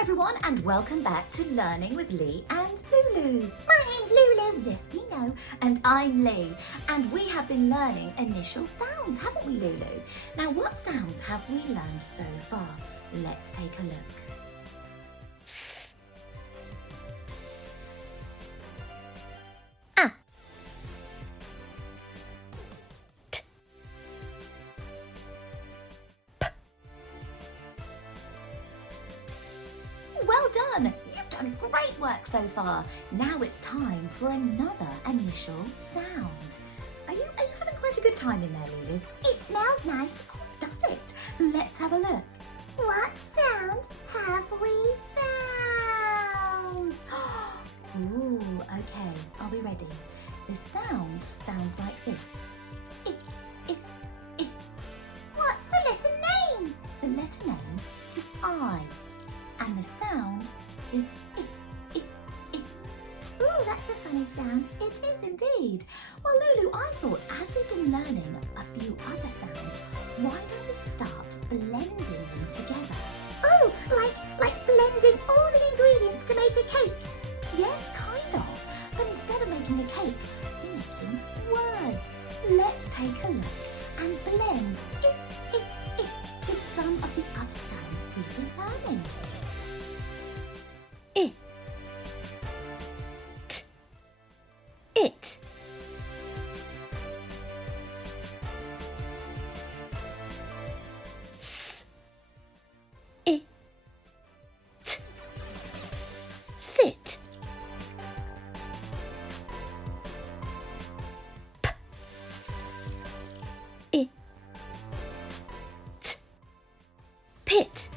everyone, and welcome back to Learning with Lea and Lulu. My name's Lulu, yes we know, and I'm Lea, and we have been learning initial sounds, haven't we, Lulu? Now what sounds have we learned so far? Let's take a look. S. A. T. P. Well done! You've done great work so far. Now it's time for another initial sound. Are you having quite a good time in there, Lulu? It smells nice, does it? Let's have a look. What sound have we found? Ooh, okay, are we ready? The sound sounds like this. I, I, I. What's the letter name? The letter name is I. And the sound is I, I, I. Ooh, that's a funny sound. It is indeed. Well, Lulu, I thought as we've been learning a few other sounds, why don't we start blending them together? Oh, like blending all the ingredients to make a cake? Yes, kind of. But instead of making a cake, we're making words. Let's take a look and blend I, I, I with some of the other sounds we've been learning. I. T. It. S. I. T. Sit. P. I. T. Pit.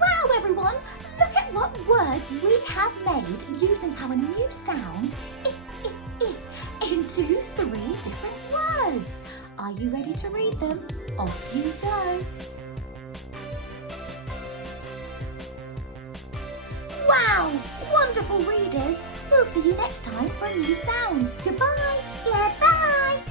Wow, everyone! Look at what words we have made using our new sound I, into 3 different words. Are you ready to read them? Off you go. Wow! Wonderful readers! We'll see you next time for a new sound. Goodbye! Yeah, bye!